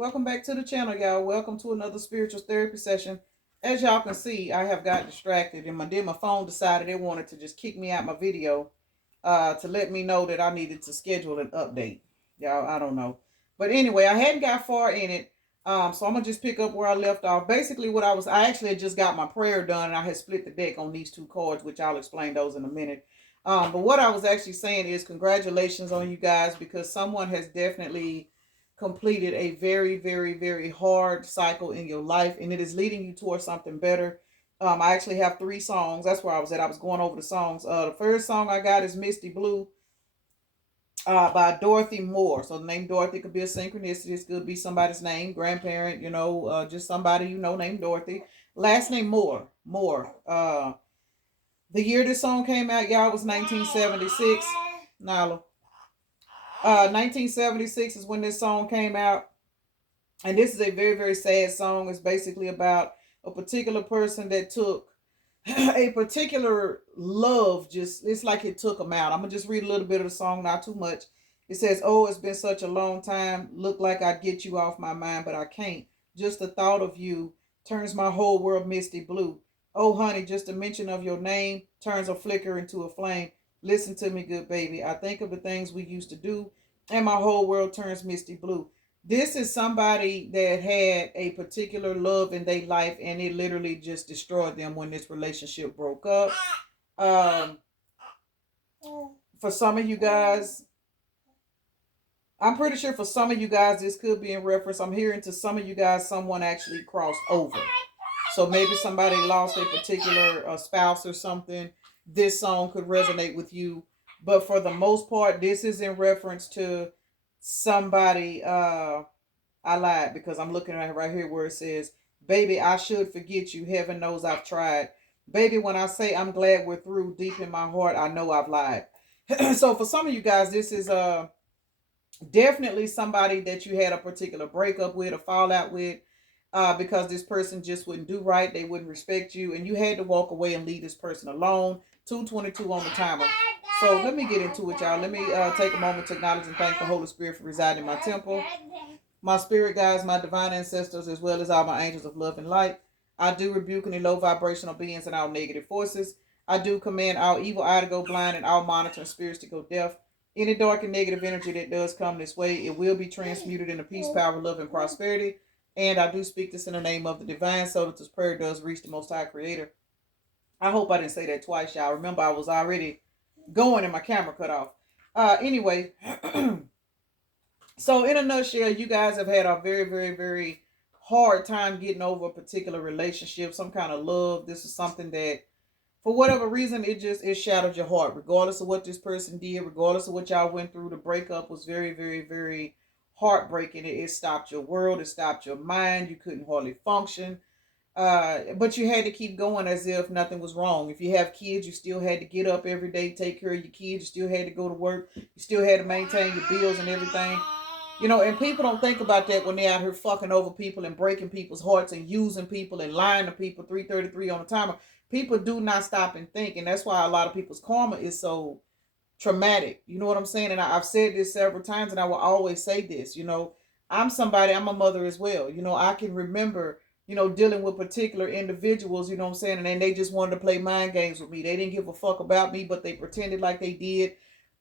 Welcome back to the channel, y'all. Welcome to another spiritual therapy session. As y'all can see, I have got distracted and my phone decided it wanted to just kick me out my video to let me know that I needed to schedule an update. Y'all, I don't know. But anyway, I hadn't got far in it. So I'm going to just pick up where I left off. Basically, I actually had just got my prayer done and I had split the deck on these two cards, which I'll explain those in a minute. But what I was actually saying is congratulations on you guys because someone has definitely completed a very, very, very hard cycle in your life and it is leading you towards something better. I actually have 3 songs. That's where I was at. I was going over the songs. The first song I got is Misty Blue by Dorothy Moore. So the name Dorothy could be a synchronicity. This could be somebody's name, grandparent, just somebody named Dorothy. Last name Moore. Moore. The year this song came out, y'all, was 1976. Nala. 1976 is when this song came out. And this is a very, very sad song. It's basically about a particular person that took a particular love. It's like it took them out. I'm going to just read a little bit of the song, not too much. It says, "Oh, it's been such a long time. Look like I'd get you off my mind, but I can't. Just the thought of you turns my whole world misty blue. Oh, honey, just a mention of your name turns a flicker into a flame. Listen to me, good baby. I think of the things we used to do, and my whole world turns misty blue." This is somebody that had a particular love in their life and it literally just destroyed them when this relationship broke up. Um, for some of you guys, I'm pretty sure for some of you guys, this could be in reference. I'm hearing to some of you guys, someone actually crossed over. So maybe somebody lost a particular spouse or something. This song could resonate with you. But for the most part, this is in reference to somebody. I lied because I'm looking at it right here where it says, "Baby, I should forget you. Heaven knows I've tried. Baby, when I say I'm glad we're through, deep in my heart, I know I've lied." So for some of you guys, this is definitely somebody that you had a particular breakup with, a fallout with, because this person just wouldn't do right. They wouldn't respect you, and you had to walk away and leave this person alone. 222 on the timer. So let me get into it, y'all. Let me take a moment to acknowledge and thank the Holy Spirit for residing in my temple, my spirit guides, my divine ancestors, as well as all my angels of love and light. I do rebuke any low vibrational beings and all negative forces. I do command all evil eye to go blind and all monitoring spirits to go deaf. Any dark and negative energy that does come this way, it will be transmuted into peace, power, love, and prosperity. And I do speak this in the name of the divine so that this prayer does reach the Most High Creator. I hope I didn't say that twice, y'all. Remember, I was already going and my camera cut off. Anyway, so in a nutshell, you guys have had a very, very, very hard time getting over a particular relationship, some kind of love. This is something that, for whatever reason, it shattered your heart, regardless of what this person did, regardless of what y'all went through. The breakup was very, very, very heartbreaking. It stopped your world. It stopped your mind. You couldn't hardly function. But you had to keep going as if nothing was wrong. If you have kids, you still had to get up every day, take care of your kids. You still had to go to work. You still had to maintain your bills and everything. And people don't think about that when they're out here fucking over people and breaking people's hearts and using people and lying to people 333 on the timer. People do not stop and think. And that's why a lot of people's karma is so traumatic. You know what I'm saying? And I've said this several times and I will always say this. I'm a mother as well. I can remember, dealing with particular individuals, you know what I'm saying? And then they just wanted to play mind games with me. They didn't give a fuck about me, but they pretended like they did.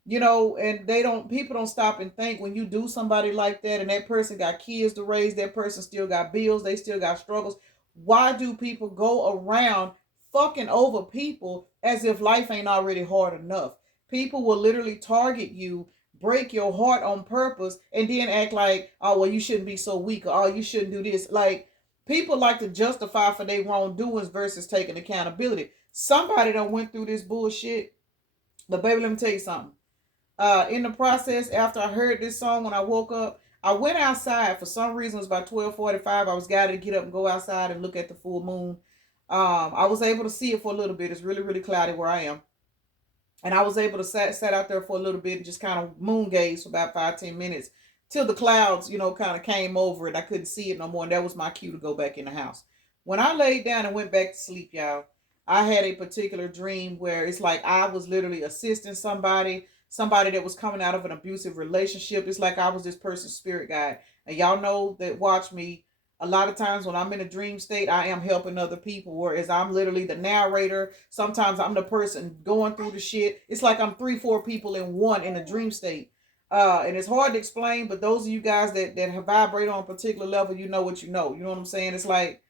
And people don't stop and think when you do somebody like that and that person got kids to raise, that person still got bills, they still got struggles. Why do people go around fucking over people as if life ain't already hard enough? People will literally target you, break your heart on purpose, and then act like, oh, well, you shouldn't be so weak, or oh, you shouldn't do this. Like, people like to justify for their wrongdoings versus taking accountability. Somebody done went through this bullshit. But baby, let me tell you something. In the process, after I heard this song when I woke up, I went outside. For some reason, it was about 12:45. I was guided to get up and go outside and look at the full moon. I was able to see it for a little bit. It's really, really cloudy where I am. And I was able to sat out there for a little bit and just kind of moon gaze for about 5-10 minutes till the clouds, kind of came over it. I couldn't see it no more. And that was my cue to go back in the house. When I laid down and went back to sleep, y'all, I had a particular dream where it's like I was literally assisting somebody that was coming out of an abusive relationship. It's like I was this person's spirit guide. And y'all know that watch me. A lot of times when I'm in a dream state, I am helping other people, whereas I'm literally the narrator. Sometimes I'm the person going through the shit. It's like I'm 3, 4 people in one in a dream state. And it's hard to explain, but those of you guys that vibrate on a particular level, you know what you know. You know what I'm saying? It's like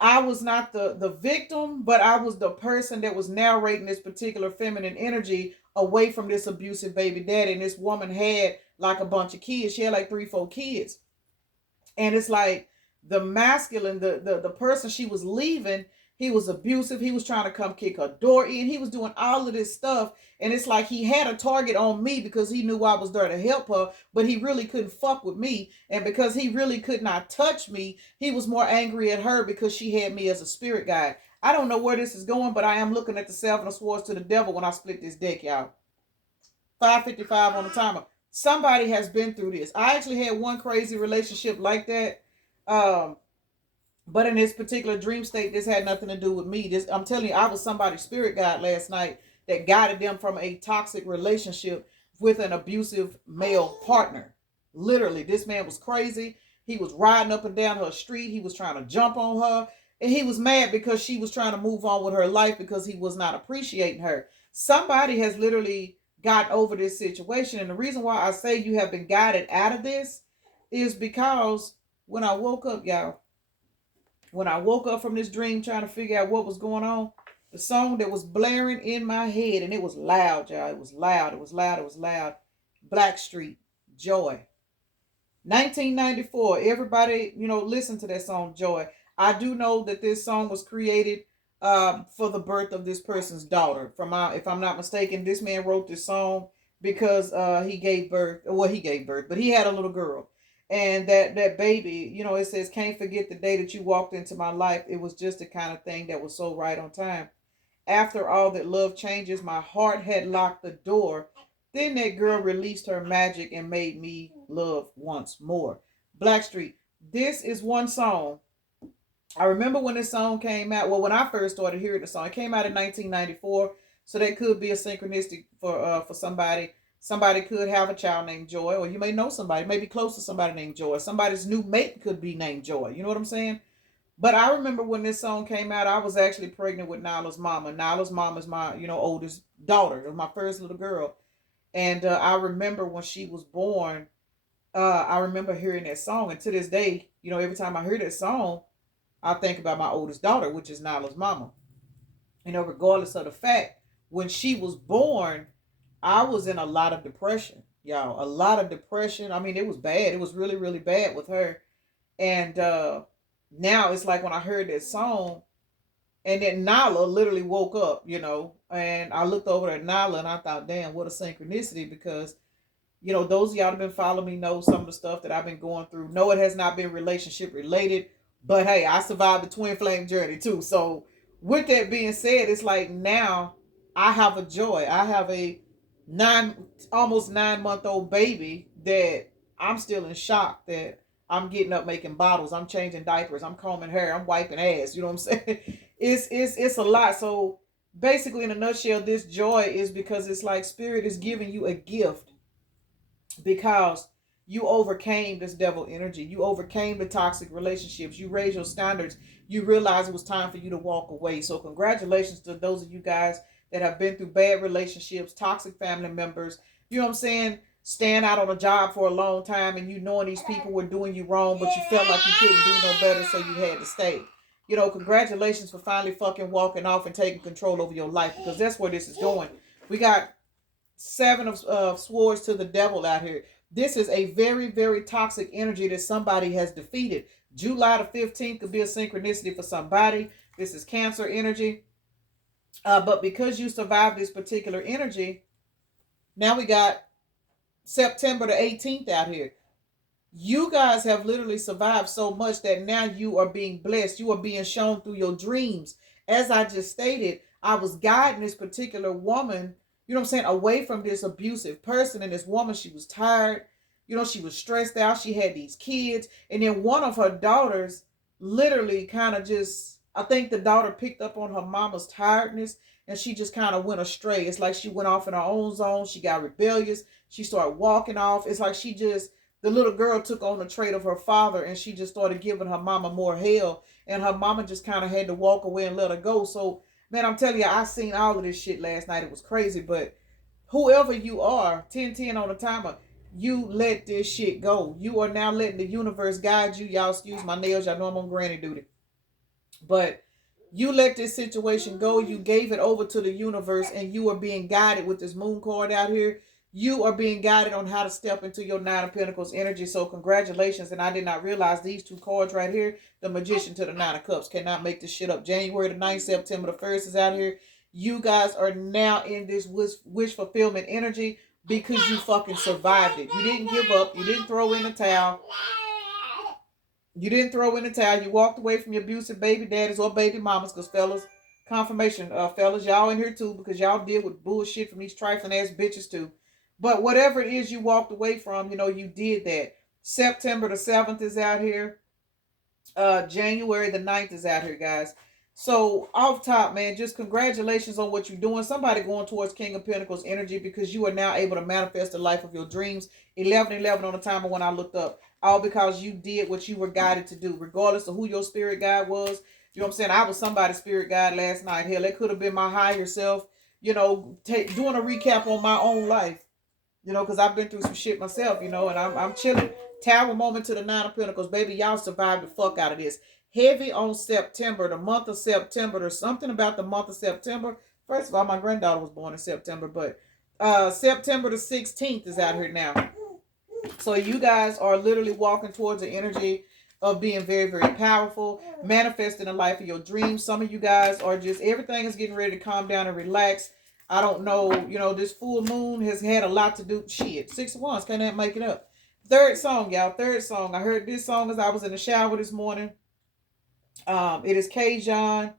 I was not the victim, but I was the person that was narrating this particular feminine energy away from this abusive baby daddy. And this woman had like a bunch of kids. She had like 3, 4 kids. And it's like the masculine, the person she was leaving, he was abusive. He was trying to come kick her door in. He was doing all of this stuff. And it's like he had a target on me because he knew I was there to help her, but he really couldn't fuck with me. And because he really could not touch me, he was more angry at her because she had me as a spirit guide. I don't know where this is going, but I am looking at the 7 of Swords to the Devil when I split this deck, y'all. 5:55 on the timer. Somebody has been through this. I actually had one crazy relationship like that. Um, but in this particular dream state, this had nothing to do with me. This, I'm telling you, I was somebody's spirit guide last night that guided them from a toxic relationship with an abusive male partner. Literally, this man was crazy. He was riding up and down her street. He was trying to jump on her. And he was mad because she was trying to move on with her life because he was not appreciating her. Somebody has literally got over this situation. And the reason why I say you have been guided out of this is because when I woke up, y'all, when I woke up from this dream trying to figure out what was going on, the song that was blaring in my head, and it was loud, y'all. It was loud. It was loud. It was loud. Blackstreet, Joy. 1994. Everybody, listen to that song, Joy. I do know that this song was created for the birth of this person's daughter. If I'm not mistaken, this man wrote this song because he gave birth. Well, he gave birth, but he had a little girl. And that baby, it says, can't forget the day that you walked into my life. It was just the kind of thing that was so right on time. After all that love changes, my heart had locked the door. Then that girl released her magic and made me love once more. Blackstreet, this is one song. I remember when this song came out. Well, when I first started hearing the song, it came out in 1994. So that could be a synchronistic for somebody. Somebody could have a child named Joy, or you may know somebody, maybe close to somebody named Joy. Somebody's new mate could be named Joy. You know what I'm saying? But I remember when this song came out, I was actually pregnant with Nyla's mama. Nyla's mama is my, oldest daughter. It was my first little girl. And I remember when she was born, I remember hearing that song. And to this day, every time I hear that song, I think about my oldest daughter, which is Nyla's mama. Regardless of the fact, when she was born, I was in a lot of depression, y'all. A lot of depression. I mean, it was bad. It was really, really bad with her. And now it's like when I heard that song, and then Nyla literally woke up, and I looked over at Nyla and I thought, damn, what a synchronicity, because, those of y'all that have been following me know some of the stuff that I've been going through. No, it has not been relationship related, but hey, I survived the twin flame journey too. So with that being said, it's like now I have a joy. I have a almost 9-month-old baby that I'm still in shock that I'm getting up making bottles. I'm changing diapers. I'm combing hair. I'm wiping ass. You know what I'm saying? It's a lot. So basically, in a nutshell, this joy is because it's like spirit is giving you a gift because you overcame this devil energy. You overcame the toxic relationships. You raised your standards. You realized it was time for you to walk away. So congratulations to those of you guys that have been through bad relationships, toxic family members. You know what I'm saying? Staying out on a job for a long time and you knowing these people were doing you wrong, but you felt like you couldn't do no better, so you had to stay. Congratulations for finally fucking walking off and taking control over your life, because that's where this is going. We got 7 of Swords to the Devil out here. This is a very, very toxic energy that somebody has defeated. July the 15th could be a synchronicity for somebody. This is Cancer energy. But because you survived this particular energy, now we got September the 18th out here. You guys have literally survived so much that now you are being blessed. You are being shown through your dreams. As I just stated, I was guiding this particular woman, away from this abusive person. And this woman, she was tired. She was stressed out. She had these kids. And then one of her daughters literally kind of just, I think the daughter picked up on her mama's tiredness and she just kind of went astray. It's like she went off in her own zone. She got rebellious. She started walking off. It's like she just the little girl took on the trait of her father, and she just started giving her mama more hell, and her mama just kind of had to walk away and let her go. So, man, I'm telling you, I seen all of this shit last night. It was crazy, but whoever you are, 10-10 on the timer, you let this shit go. You are now letting the universe guide you. Y'all excuse my nails. Y'all know I'm on granny duty. But you let this situation go. You gave it over to the universe, and you are being guided with this moon card out here. You are being guided on how to step into your Nine of Pentacles energy. So congratulations. And I did not realize these two cards right here, the Magician to the Nine of Cups. Cannot make this shit up. January the 9th, September the 1st is out here. You guys are now in this wish fulfillment energy because you fucking survived it. You didn't give up. You didn't throw in the towel. You didn't throw in the towel. You walked away from your abusive baby daddies or baby mamas, because fellas, confirmation, fellas, y'all in here too, because y'all deal with bullshit from these trifling ass bitches too. But whatever it is you walked away from, you know, you did that. September the 7th is out here. January the 9th is out here, guys. So off top, man, just congratulations on what you're doing. Somebody going towards King of Pentacles energy, because you are now able to manifest the life of your dreams. 11-11 on the timer when I looked up. All because you did what you were guided to do, regardless of who your spirit guide was. You know what I'm saying? I was somebody's spirit guide last night. Hell, it could have been my higher self, you know, doing a recap on my own life. You know, because I've been through some shit myself, you know, and I'm chilling. Tower moment to the Nine of Pentacles. Baby, y'all survived the fuck out of this. Heavy on September, the month of September. There's something about the month of September. First of all, my granddaughter was born in September, but September the 16th is out here now. So you guys are literally walking towards the energy of being very, very powerful, manifesting the life of your dreams. Some of you guys are just, everything is getting ready to calm down and relax. I don't know, you know, this full moon has had a lot to do. Shit, 6 of Wands, can't make it up. Third song, y'all, third song. I heard this song as I was in the shower this morning. It is K-John.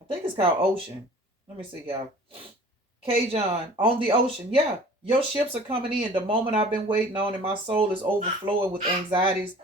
I think it's called Ocean. Let me see, y'all. K-John, On the Ocean. Yeah, your ships are coming in. The moment I've been waiting on, and my soul is overflowing with anxieties,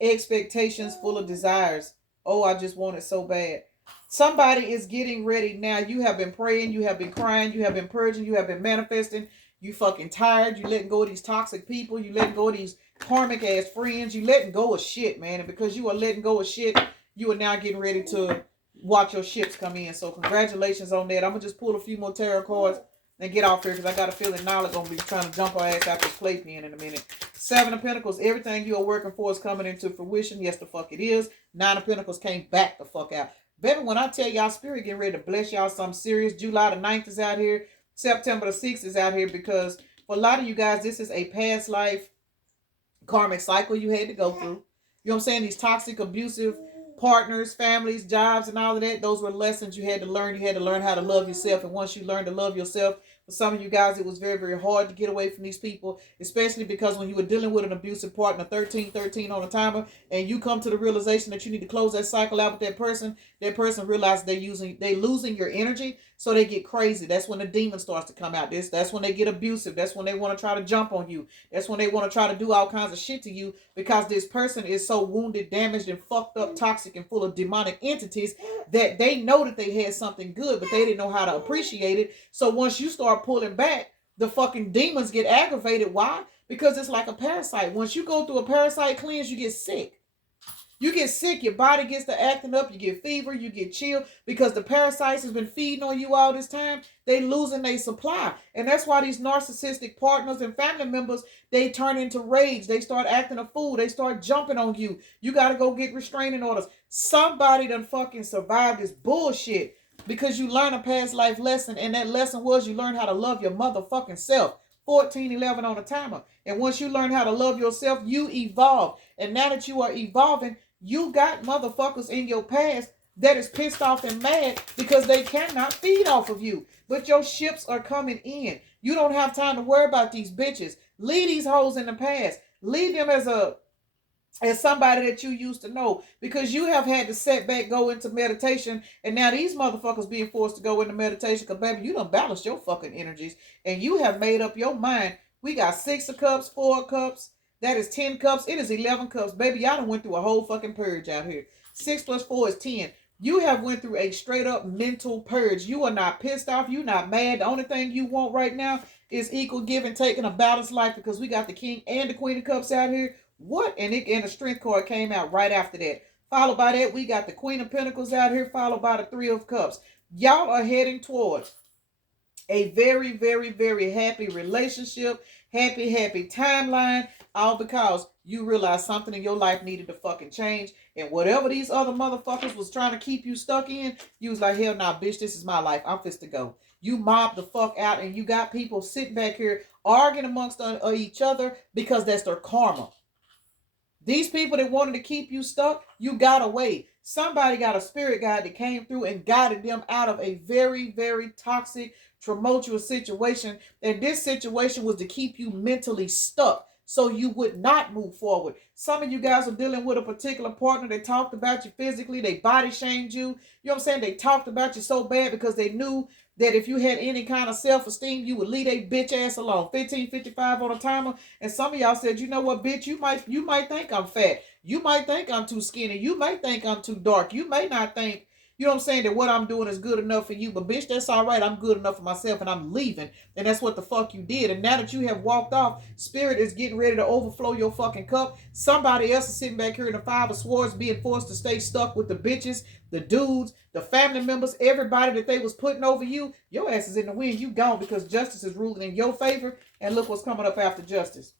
expectations, full of desires. Oh, I just want it so bad. Somebody is getting ready now. You have been praying, you have been crying, you have been purging, you have been manifesting. You fucking tired. You letting go of these toxic people. You letting go of these karmic ass friends. You letting go of shit, man. And because you are letting go of shit, you are now getting ready to watch your ships come in. So congratulations on that. I'm gonna just pull a few more tarot cards and get off here, because I got a feeling Nala gonna be trying to jump her ass out this playpen in a minute. 7 of Pentacles, everything you are working for is coming into fruition. Yes, the fuck it is. 9 of Pentacles came back the fuck out. Baby, when I tell y'all, Spirit getting ready to bless y'all something serious. July the 9th is out here. September the 6th is out here, because for a lot of you guys, this is a past life karmic cycle you had to go through. You know what I'm saying? These toxic, abusive partners, families, jobs, and all of that. Those were lessons you had to learn. You had to learn how to love yourself. And once you learn to love yourself, for some of you guys, it was very, very hard to get away from these people, especially because when you were dealing with an abusive partner, 13-13 on a timer, and you come to the realization that you need to close that cycle out with that person realizes they losing your energy, so they get crazy. That's when the demon starts to come out. That's when they get abusive. That's when they want to try to jump on you. That's when they want to try to do all kinds of shit to you, because this person is so wounded, damaged, and fucked up, toxic, and full of demonic entities that they know that they had something good, but they didn't know how to appreciate it. So once you start pulling back, the fucking demons get aggravated. Why? Because it's like a parasite. Once you go through a parasite cleanse, you get sick. You get sick, your body gets to acting up, you get fever, you get chill, because the parasites has been feeding on you all this time. They losing their supply. And that's why these narcissistic partners and family members, they turn into rage. They start acting a fool. They start jumping on you. You got to go get restraining orders. Somebody done fucking survived this bullshit, because you learn a past life lesson, and that lesson was you learn how to love your motherfucking self. 14-11 on the timer. And once you learn how to love yourself, you evolve. And now that you are evolving, you got motherfuckers in your past that is pissed off and mad because they cannot feed off of you. But your ships are coming in. You don't have time to worry about these bitches. Leave these hoes in the past. Leave them as somebody that you used to know, because you have had to set back, go into meditation, and now these motherfuckers being forced to go into meditation, because baby, you done balanced your fucking energies, and you have made up your mind. We got 6 of cups, 4 of cups, that is 10 cups, it is 11 cups. Baby, y'all done went through a whole fucking purge out here. 6 plus 4 is 10. You have went through a straight up mental purge. You are not pissed off, you not mad. The only thing you want right now is equal give and take in a balanced life because we got the King and the Queen of Cups out here. What? And the Strength card came out right after that. Followed by that, we got the Queen of Pentacles out here, followed by the Three of Cups. Y'all are heading towards a very, very, very happy relationship, happy timeline, all because you realized something in your life needed to fucking change. And whatever these other motherfuckers was trying to keep you stuck in, you was like, hell nah, bitch, this is my life. I'm fist to go. You mobbed the fuck out, and you got people sitting back here arguing amongst each other because that's their karma. These people that wanted to keep you stuck, you got away. Somebody got a spirit guide that came through and guided them out of a very, very toxic, tumultuous situation. And this situation was to keep you mentally stuck so you would not move forward. Some of you guys are dealing with a particular partner that talked about you physically. They body shamed you. You know what I'm saying? They talked about you so bad because they knew that if you had any kind of self-esteem, you would leave a bitch ass alone. 15:55 on a timer. And some of y'all said, you know what, bitch, you might think I'm fat. You might think I'm too skinny. You might think I'm too dark. You may not think, you know what I'm saying, that what I'm doing is good enough for you. But bitch, that's all right. I'm good enough for myself and I'm leaving. And that's what the fuck you did. And now that you have walked off, spirit is getting ready to overflow your fucking cup. Somebody else is sitting back here in the Five of Swords being forced to stay stuck with the bitches, the dudes, the family members, everybody that they was putting over you. Your ass is in the wind. You gone because justice is ruling in your favor. And look what's coming up after justice.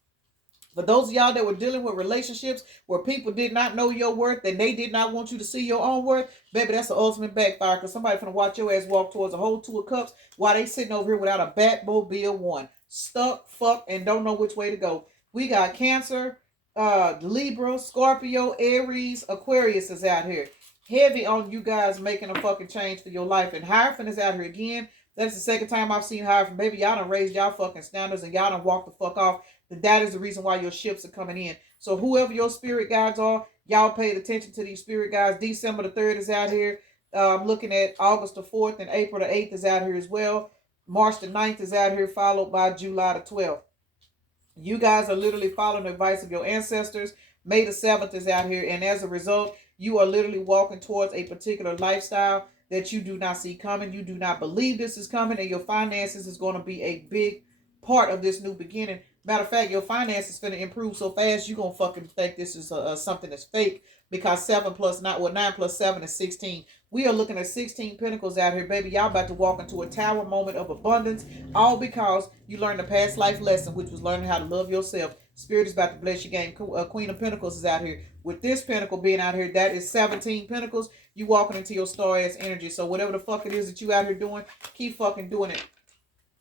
For those of y'all that were dealing with relationships where people did not know your worth and they did not want you to see your own worth, baby, that's the ultimate backfire because somebody finna watch your ass walk towards a whole Two of Cups while they sitting over here without a Batmobile one. Stuck, fucked, and don't know which way to go. We got Cancer, Libra, Scorpio, Aries, Aquarius is out here. Heavy on you guys making a fucking change for your life. And Hierophant is out here again. That's the second time I've seen Hierophant. Baby, y'all done raised y'all fucking standards and y'all done walked the fuck off. That is the reason why your ships are coming in. So whoever your spirit guides are, y'all paid attention to these spirit guides. December the 3rd is out here. I'm looking at August the 4th and April the 8th is out here as well. March the 9th is out here, followed by July the 12th. You guys are literally following the advice of your ancestors. May the 7th is out here. And as a result, you are literally walking towards a particular lifestyle that you do not see coming. You do not believe this is coming. And your finances is going to be a big part of this new beginning. Matter of fact, your finances finna improve so fast, you're going to fucking think this is something that's fake. Because 9 plus 7 is 16. We are looking at 16 pentacles out here, baby. Y'all about to walk into a tower moment of abundance. All because you learned a past life lesson, which was learning how to love yourself. Spirit is about to bless your game. Queen of Pentacles is out here. With this pentacle being out here, that is 17 pentacles. You walking into your star-ass energy. So whatever the fuck it is that you out here doing, keep fucking doing it.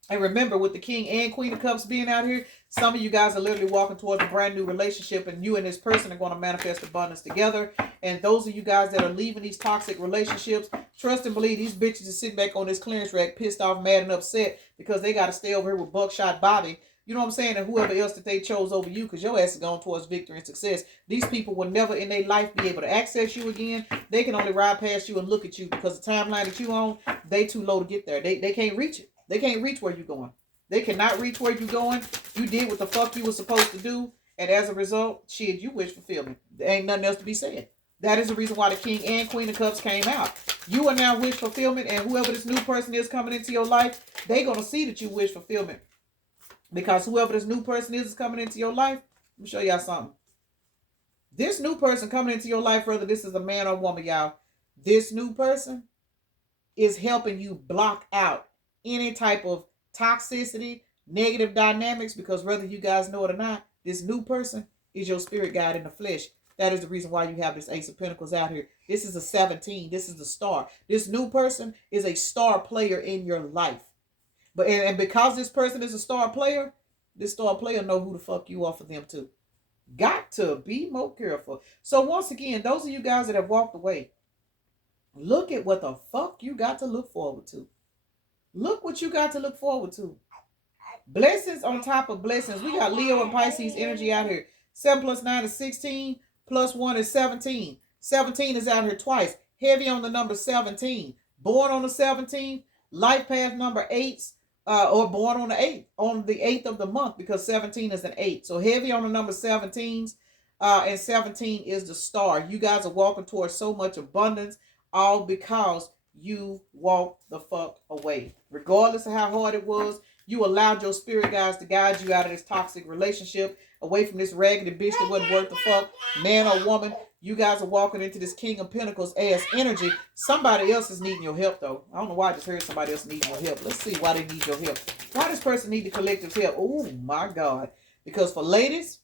And remember, with the King and Queen of Cups being out here, some of you guys are literally walking towards a brand new relationship, and you and this person are going to manifest abundance together. And those of you guys that are leaving these toxic relationships, trust and believe these bitches are sitting back on this clearance rack, pissed off, mad, and upset because they got to stay over here with Buckshot Bobby. You know what I'm saying? And whoever else that they chose over you, because your ass is going towards victory and success. These people will never in their life be able to access you again. They can only ride past you and look at you because the timeline that you on, they too low to get there. They can't reach it. They can't reach where you're going. They cannot reach where you're going. You did what the fuck you were supposed to do. And as a result, shit, you wish fulfillment. There ain't nothing else to be said. That is the reason why the King and Queen of Cups came out. You are now wish fulfillment. And whoever this new person is coming into your life, they going to see that you wish fulfillment. Because whoever this new person is coming into your life, let me show y'all something. This new person coming into your life, whether this is a man or woman, y'all, this new person is helping you block out any type of toxicity, negative dynamics, because whether you guys know it or not, this new person is your spirit guide in the flesh. That is the reason why you have this Ace of Pentacles out here. This is a 17. This is the star. This new person is a star player in your life. But and because this person is a star player, this star player know who the fuck you are for them too. Got to be more careful. So once again, those of you guys that have walked away, look at what the fuck you got to look forward to. Look what you got to look forward to. Blessings on top of blessings. We got Leo and Pisces energy out here. 7 plus 9 is 16. Plus 1 is 17. 17 is out here twice. Heavy on the number 17. Born on the 17th. Life path number 8s. Or born on the 8th. On the 8th of the month. Because 17 is an 8. So heavy on the number 17s. And 17 is the star. You guys are walking towards so much abundance. All because you walked the fuck away. Regardless of how hard it was, You allowed your spirit guides to guide you out of this toxic relationship, away from this raggedy bitch that wasn't worth the fuck, man or woman. You guys are walking into this King of Pentacles ass energy. Somebody else is needing your help, though. I don't know why I just heard somebody else needing your help. Let's see why they need your help. Why this person need the collective help? Oh, my God. Because for ladies,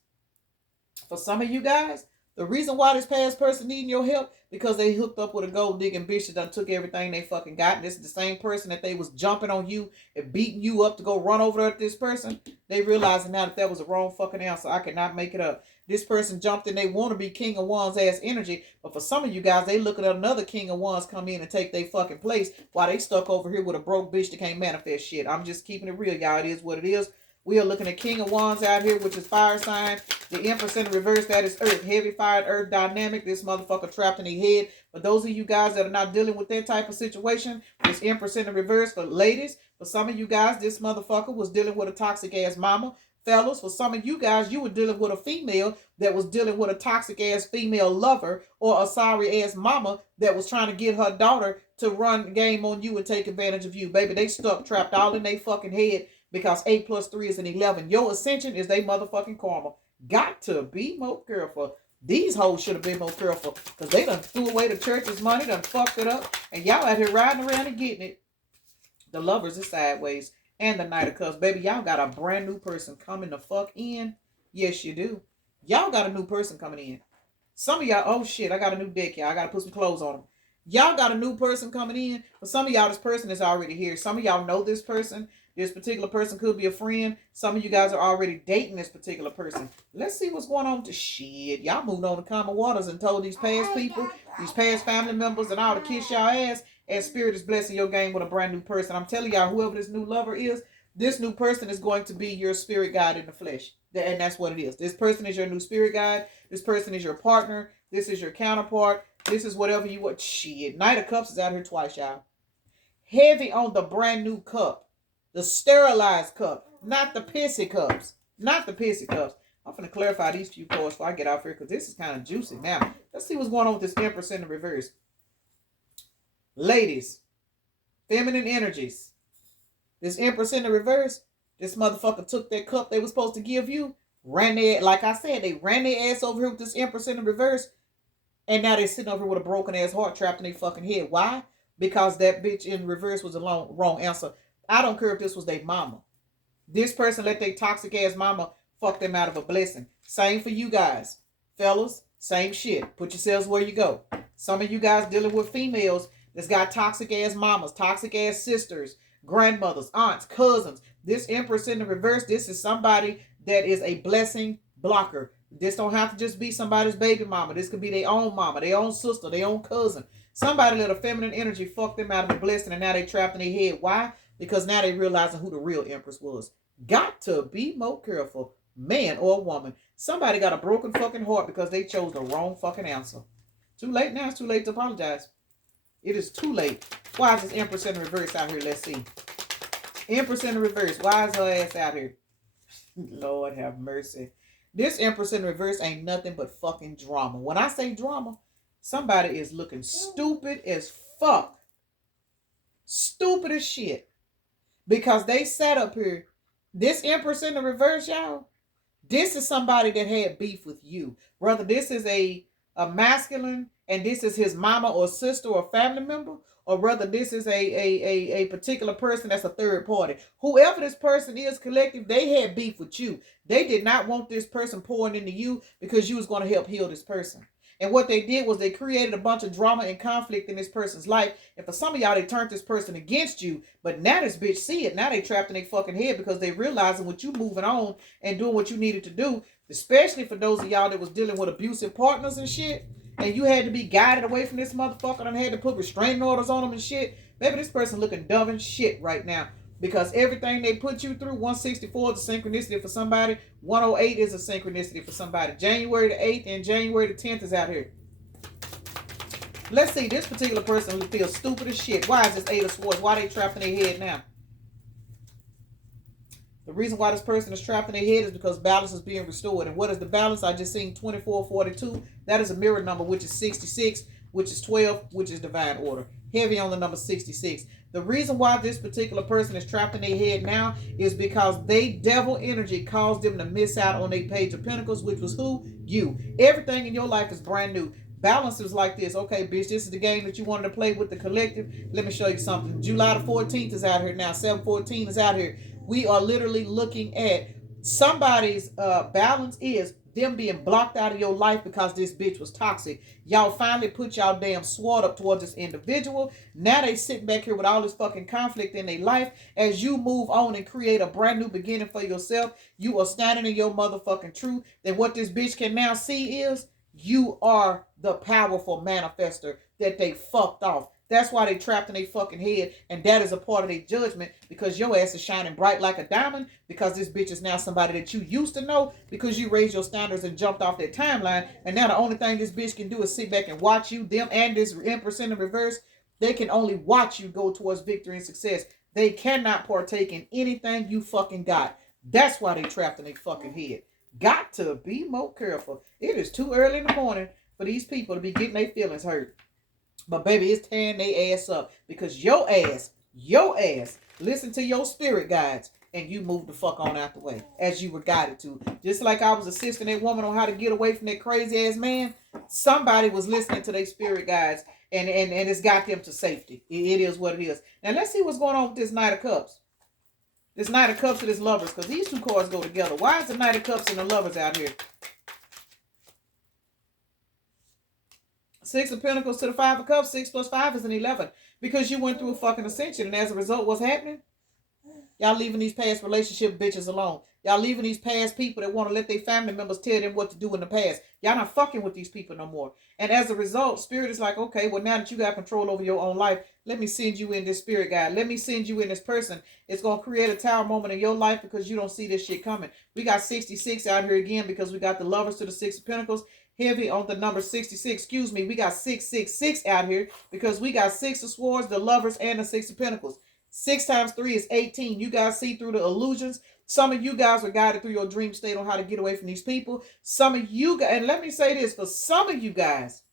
for some of you guys, the reason why this past person needing your help, because they hooked up with a gold digging bitch that done took everything they fucking got. And this is the same person that they was jumping on you and beating you up to go run over at this person. They realizing now that was a wrong fucking answer. I cannot make it up. This person jumped in. They want to be King of Wands ass energy. But for some of you guys, they looking at another King of Wands come in and take their fucking place while they stuck over here with a broke bitch that can't manifest shit. I'm just keeping it real, y'all. It is what it is. We are looking at King of Wands out here, which is fire sign. The Empress in the reverse, that is Earth. Heavy fired Earth dynamic. This motherfucker trapped in their head. For those of you guys that are not dealing with that type of situation, this Empress in the reverse. For ladies, for some of you guys, this motherfucker was dealing with a toxic ass mama. Fellas, for some of you guys, you were dealing with a female that was dealing with a toxic ass female lover, or a sorry ass mama that was trying to get her daughter to run the game on you and take advantage of you. Baby, they stuck trapped all in their fucking head. Because 8 plus 3 is an 11. Your ascension is they motherfucking karma. Got to be more careful. These hoes should have been more careful. Because they done threw away the church's money, done fucked it up. And y'all out here riding around and getting it. The Lovers is sideways. And the Knight of Cups. Baby, y'all got a brand new person coming the fuck in. Yes, you do. Y'all got a new person coming in. Some of y'all, oh shit, I got a new deck, y'all. I got to put some clothes on them. Y'all got a new person coming in. For some of y'all, this person is already here. Some of y'all know this person. This particular person could be a friend. Some of you guys are already dating this particular person. Let's see what's going on to shit. Y'all moved on to common waters and told these past people, these past family members and all to kiss y'all ass. And Spirit is blessing your game with a brand new person. I'm telling y'all, whoever this new lover is, this new person is going to be your spirit guide in the flesh. And that's what it is. This person is your new spirit guide. This person is your partner. This is your counterpart. This is whatever you want. Shit. Knight of Cups is out here twice, y'all. Heavy on the brand new cup. The sterilized cup, not the pissy cups. Not the pissy cups. I'm going to clarify these few cards before I get out here because this is kind of juicy. Now, let's see what's going on with this Empress in the reverse. Ladies, feminine energies. This Empress in the reverse, this motherfucker took that cup they were supposed to give you, ran their, like I said, they ran their ass over here with this Empress in the reverse, and now they're sitting over here with a broken ass heart trapped in their fucking head. Why? Because that bitch in reverse was the wrong answer. I don't care if this was their mama. This person let their toxic ass mama fuck them out of a blessing. Same for you guys. Fellas, same shit. Put yourselves where you go. Some of you guys dealing with females that's got toxic ass mamas, toxic ass sisters, grandmothers, aunts, cousins. This Empress in the reverse, this is somebody that is a blessing blocker. This don't have to just be somebody's baby mama. This could be their own mama, their own sister, their own cousin. Somebody let a feminine energy fuck them out of a blessing and now they trapped in their head. Why? Because now they realizing who the real Empress was. Got to be more careful, man or woman. Somebody got a broken fucking heart because they chose the wrong fucking answer. Too late now. It's too late to apologize. It is too late. Why is this Empress in the reverse out here? Let's see. Empress in the reverse. Why is her ass out here? Lord have mercy. This Empress in the reverse ain't nothing but fucking drama. When I say drama, somebody is looking stupid as fuck. Stupid as shit. Because they sat up here. This Empress in the reverse, y'all. This is somebody that had beef with you. Whether this is a masculine and this is his mama or sister or family member, or whether this is a particular person that's a third party. Whoever this person is collective, they had beef with you. They did not want this person pouring into you because you was going to help heal this person. And what they did was they created a bunch of drama and conflict in this person's life. And for some of y'all, they turned this person against you. But now this bitch see it. Now they trapped in their fucking head because they realizing what you moving on and doing what you needed to do. Especially for those of y'all that was dealing with abusive partners and shit. And you had to be guided away from this motherfucker and had to put restraining orders on them and shit. Maybe this person looking dumb and shit right now. Because everything they put you through, 164 is a synchronicity for somebody. 108 is a synchronicity for somebody. January the 8th and January the 10th is out here. Let's see. This particular person feels stupid as shit. Why is this 8 of Swords? Why are they trapped in their head now? The reason why this person is trapped in their head is because balance is being restored. And what is the balance? I just seen 2442. That is a mirror number, which is 66. which is 12, which is divine order. Heavy on the number 66. The reason why this particular person is trapped in their head now is because they devil energy caused them to miss out on their page of pentacles, which was who? You. Everything in your life is brand new. Balance is like this. Okay, bitch, this is the game that you wanted to play with the collective. Let me show you something. July the 14th is out here now. 7/14 is out here. We are literally looking at somebody's balance is them being blocked out of your life because this bitch was toxic. Y'all finally put y'all damn sword up towards this individual. Now they sitting back here with all this fucking conflict in their life. As you move on and create a brand new beginning for yourself, you are standing in your motherfucking truth. Then what this bitch can now see is you are the powerful manifester that they fucked off. That's why they trapped in their fucking head, and that is a part of their judgment, because your ass is shining bright like a diamond, because this bitch is now somebody that you used to know, because you raised your standards and jumped off that timeline, and now the only thing this bitch can do is sit back and watch you, them and this Empress in the reverse. They can only watch you go towards victory and success. They cannot partake in anything you fucking got. That's why they trapped in their fucking head. Got to be more careful. It is too early in the morning for these people to be getting their feelings hurt. But baby, it's tearing their ass up, because your ass, listen to your spirit guides, and you move the fuck on out the way as you were guided to. Just like I was assisting that woman on how to get away from that crazy ass man, somebody was listening to their spirit guides, and it's got them to safety. It is what it is. Now let's see what's going on with this Knight of Cups. This Knight of Cups and this Lovers, because these two cards go together. Why is the Knight of Cups and the Lovers out here? Six of Pentacles to the Five of Cups. 6 plus 5 is an 11. Because you went through a fucking ascension. And as a result, what's happening? Y'all leaving these past relationship bitches alone. Y'all leaving these past people that want to let their family members tell them what to do in the past. Y'all not fucking with these people no more. And as a result, Spirit is like, okay, well, now that you got control over your own life, let me send you in this spirit guide. Let me send you in this person. It's going to create a tower moment in your life because you don't see this shit coming. We got 66 out here again because we got the Lovers to the 6 of Pentacles. Heavy on the number 66. Excuse me. We got 666 out here because we got 6 of Swords, the Lovers, and the 6 of Pentacles. 6 times 3 is 18. You guys see through the illusions. Some of you guys are guided through your dream state on how to get away from these people. Some of you guys, and let me say this, for some of you guys,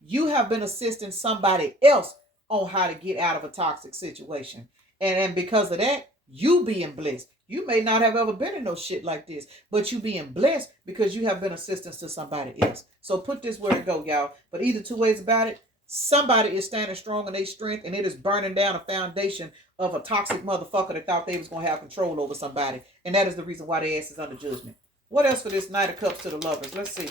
you have been assisting somebody else on how to get out of a toxic situation. And because of that, you being blessed. You may not have ever been in no shit like this, but you being blessed because you have been assistance to somebody else. So put this where it go, y'all. But either two ways about it, somebody is standing strong in their strength, and it is burning down a foundation of a toxic motherfucker that thought they was going to have control over somebody. And that is the reason why their ass is under judgment. What else for this Knight of Cups to the Lovers? Let's see.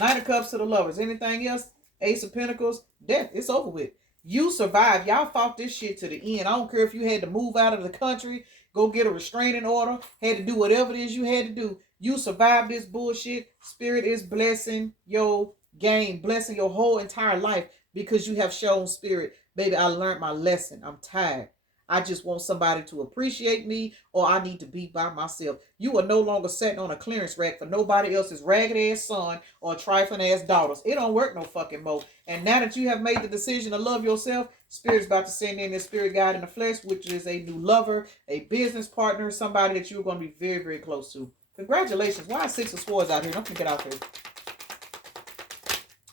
Knight of Cups to the Lovers. Anything else? Ace of Pentacles. Death. It's over with. You survived. Y'all fought this shit to the end. I don't care if you had to move out of the country, go get a restraining order, had to do whatever it is you had to do. You survived this bullshit. Spirit is blessing your game, blessing your whole entire life because you have shown Spirit. Baby, I learned my lesson. I'm tired. I just want somebody to appreciate me, or I need to be by myself. You are no longer sitting on a clearance rack for nobody else's ragged ass son or trifling ass daughters. It don't work no fucking more. And now that you have made the decision to love yourself, Spirit's about to send in this spirit guide in the flesh, which is a new lover, a business partner, somebody that you're going to be very, very close to. Congratulations. Why is 6 of Swords out here? Don't get out here.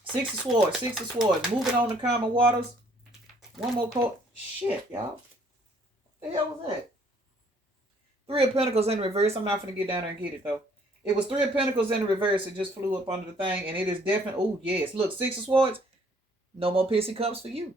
6 of Swords, 6 of Swords. Moving on to common waters. One more card. Shit, y'all. What the hell was that? 3 of Pentacles in reverse. I'm not going to get down there and get it, though. It was 3 of Pentacles in reverse. It just flew up under the thing, and it is definitely... Oh, yes. Look, 6 of Swords. No more pissy cups for you.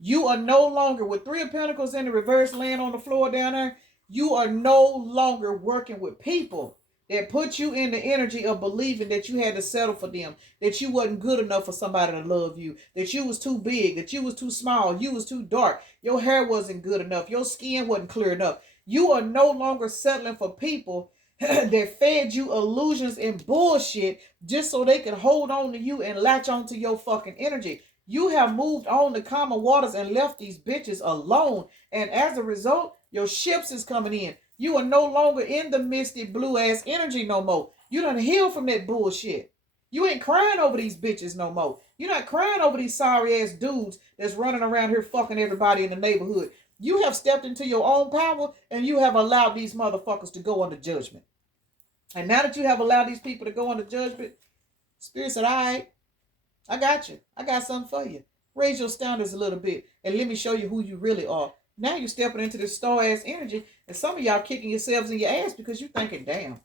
You are no longer... With 3 of Pentacles in the reverse laying on the floor down there, you are no longer working with people that put you in the energy of believing that you had to settle for them, that you wasn't good enough for somebody to love you, that you was too big, that you was too small, you was too dark, your hair wasn't good enough, your skin wasn't clear enough. You are no longer settling for people that fed you illusions and bullshit just so they can hold on to you and latch on to your fucking energy. You have moved on to common waters and left these bitches alone. And as a result, your ships is coming in. You are no longer in the misty blue ass energy no more. You done healed from that bullshit. You ain't crying over these bitches no more. You're not crying over these sorry ass dudes that's running around here fucking everybody in the neighborhood. You have stepped into your own power and you have allowed these motherfuckers to go under judgment. And now that you have allowed these people to go into judgment, Spirit said, all right, I got you. I got something for you. Raise your standards a little bit and let me show you who you really are. Now you're stepping into this star-ass energy, and some of y'all kicking yourselves in your ass because you're thinking, damn,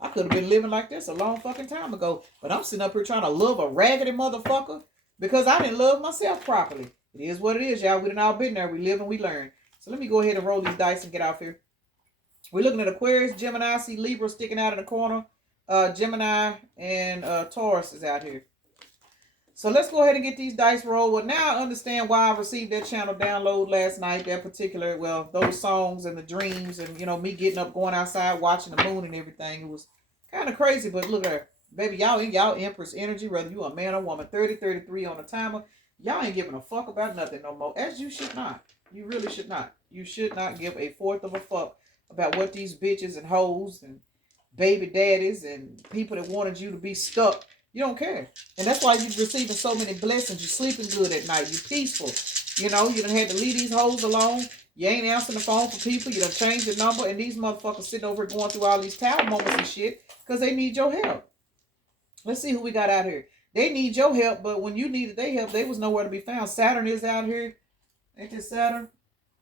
I could have been living like this a long fucking time ago, but I'm sitting up here trying to love a raggedy motherfucker because I didn't love myself properly. It is what it is, y'all. We done all been there. We live and we learn. So let me go ahead and roll these dice and get out here. We're looking at Aquarius, Gemini, see Libra sticking out in the corner. Gemini and Taurus is out here. So let's go ahead and get these dice rolled. Well, now I understand why I received that channel download last night, that particular, well, those songs and the dreams and, you know, me getting up, going outside, watching the moon and everything. It was kind of crazy, but look at her. Baby, y'all Empress energy, whether you a man or woman, 30-33 on the timer. Y'all ain't giving a fuck about nothing no more, as you should not. You really should not. You should not give a fourth of a fuck about what these bitches and hoes and baby daddies and people that wanted you to be stuck. You don't care. And that's why you're receiving so many blessings. You're sleeping good at night. You're peaceful. You know, you done had to leave these hoes alone. You ain't answering the phone for people. You done changed the number. And these motherfuckers sitting over going through all these tower moments and shit because they need your help. Let's see who we got out here. They need your help, but when you needed their help, they was nowhere to be found. Saturn is out here. Ain't this Saturn?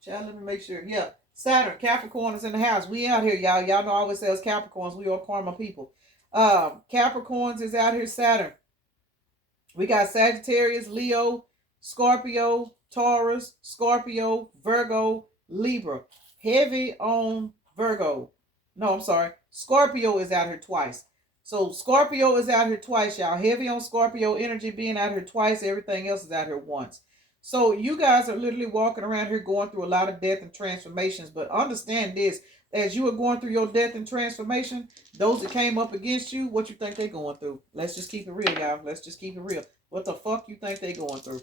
Child, let me make sure. Yeah, Saturn. Capricorn is in the house. We out here, y'all. Y'all know I always say us Capricorns. We are karma people. Capricorns is out here, Saturn. We got Sagittarius, Leo, Scorpio, Taurus, Scorpio, Virgo, Libra. Heavy on Virgo. No, I'm sorry. Scorpio is out here twice. So Scorpio is out here twice, y'all. Heavy on Scorpio energy being out here twice. Everything else is out here once. So you guys are literally walking around here going through a lot of death and transformations. But understand this. As you are going through your death and transformation, those that came up against you, what you think they going through? Let's just keep it real, y'all. Let's just keep it real. What the fuck you think they going through?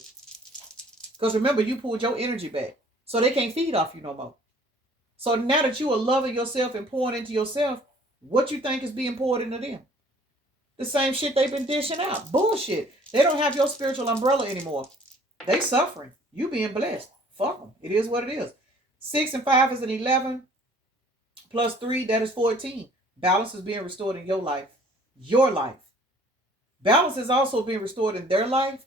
Because remember, you pulled your energy back. So they can't feed off you no more. So now that you are loving yourself and pouring into yourself, what you think is being poured into them? The same shit they've been dishing out. Bullshit. They don't have your spiritual umbrella anymore. They suffering. You being blessed. Fuck them. It is what it is. 6 and 5 is an 11. Plus 3, that is 14. Balance is being restored in your life. Your life. Balance is also being restored in their life,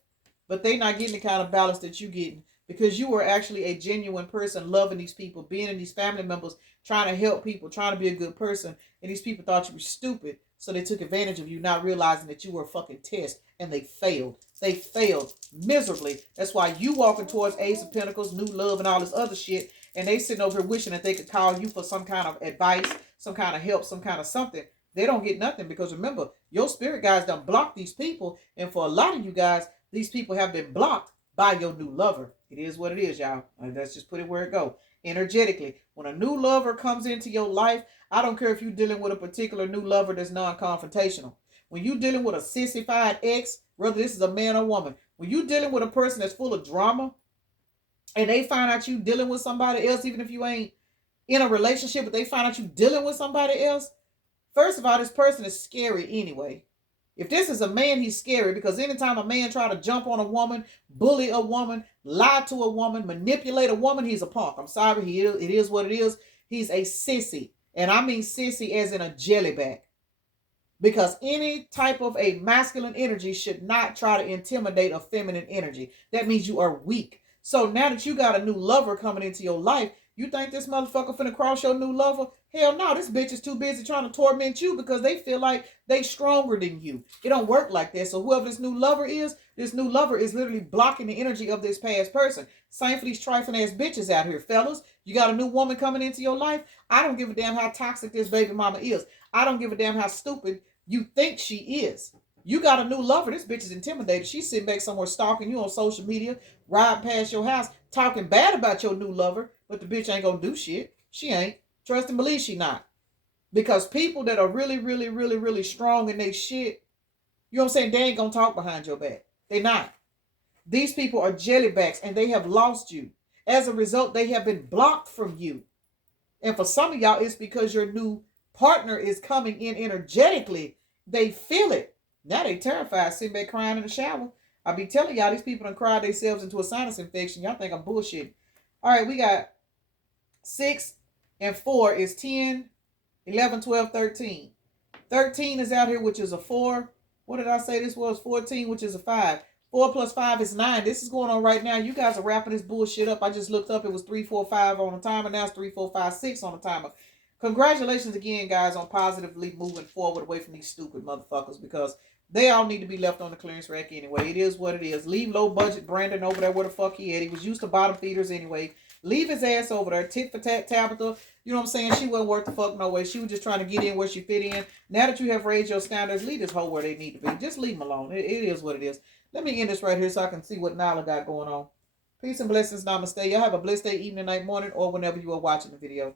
but they not getting the kind of balance that you getting because you were actually a genuine person loving these people, being in these family members, trying to help people, trying to be a good person, and these people thought you were stupid, so they took advantage of you, not realizing that you were a fucking test, and they failed. They failed miserably. That's why you walking towards Ace of Pentacles, new love, and all this other shit, and they sitting over here wishing that they could call you for some kind of advice, some kind of help, some kind of something. They don't get nothing because remember, your spirit guys done blocked these people. And for a lot of you guys, these people have been blocked by your new lover. It is what it is, y'all. Let's just put it where it go. Energetically, when a new lover comes into your life, I don't care if you're dealing with a particular new lover that's non-confrontational. When you're dealing with a sissified ex, whether this is a man or woman, when you're dealing with a person that's full of drama, and they find out you dealing with somebody else, even if you ain't in a relationship, but they find out you dealing with somebody else, first of all, this person is scary anyway. If this is a man, he's scary because anytime a man try to jump on a woman, bully a woman, lie to a woman, manipulate a woman, he's a punk. I'm sorry, it is what it is. He's a sissy. And I mean sissy as in a jellyback. Because any type of a masculine energy should not try to intimidate a feminine energy. That means you are weak. So now that you got a new lover coming into your life, you think this motherfucker finna cross your new lover? Hell no, this bitch is too busy trying to torment you because they feel like they stronger than you. It don't work like that. So whoever this new lover is literally blocking the energy of this past person. Same for these trifling ass bitches out here, fellas. You got a new woman coming into your life. I don't give a damn how toxic this baby mama is. I don't give a damn how stupid you think she is. You got a new lover. This bitch is intimidated. She's sitting back somewhere stalking you on social media, riding past your house, talking bad about your new lover, but the bitch ain't gonna do shit. She ain't. Trust and believe she not. Because people that are really, really, really, really strong in their shit, you know what I'm saying, they ain't gonna talk behind your back. They not. These people are jellybacks and they have lost you. As a result, they have been blocked from you. And for some of y'all, it's because your new partner is coming in energetically. They feel it. Now they terrified, sitting back crying in the shower. I be telling y'all, these people done cried themselves into a sinus infection. Y'all think I'm bullshit. All right, we got 6 and 4 is 10, 11, 12, 13. 13 is out here, which is a 4. What did I say this was? 14, which is a 5. 4 plus 5 is 9. This is going on right now. You guys are wrapping this bullshit up. I just looked up. It was 3, 4, 5 on the timer. Now it's 3, 4, 5, 6 on the timer. Congratulations again, guys, on positively moving forward away from these stupid motherfuckers, because they all need to be left on the clearance rack anyway. It is what it is. Leave low budget Brandon over there where the fuck he at. He was used to bottom feeders anyway. Leave his ass over there. Tit for tat Tabitha. You know what I'm saying? She wasn't worth the fuck no way. She was just trying to get in where she fit in. Now that you have raised your standards, leave this hoe where they need to be. Just leave them alone. It is what it is. Let me end this right here so I can see what Nala got going on. Peace and blessings. Namaste. Y'all have a blessed day, evening, night, morning, or whenever you are watching the video.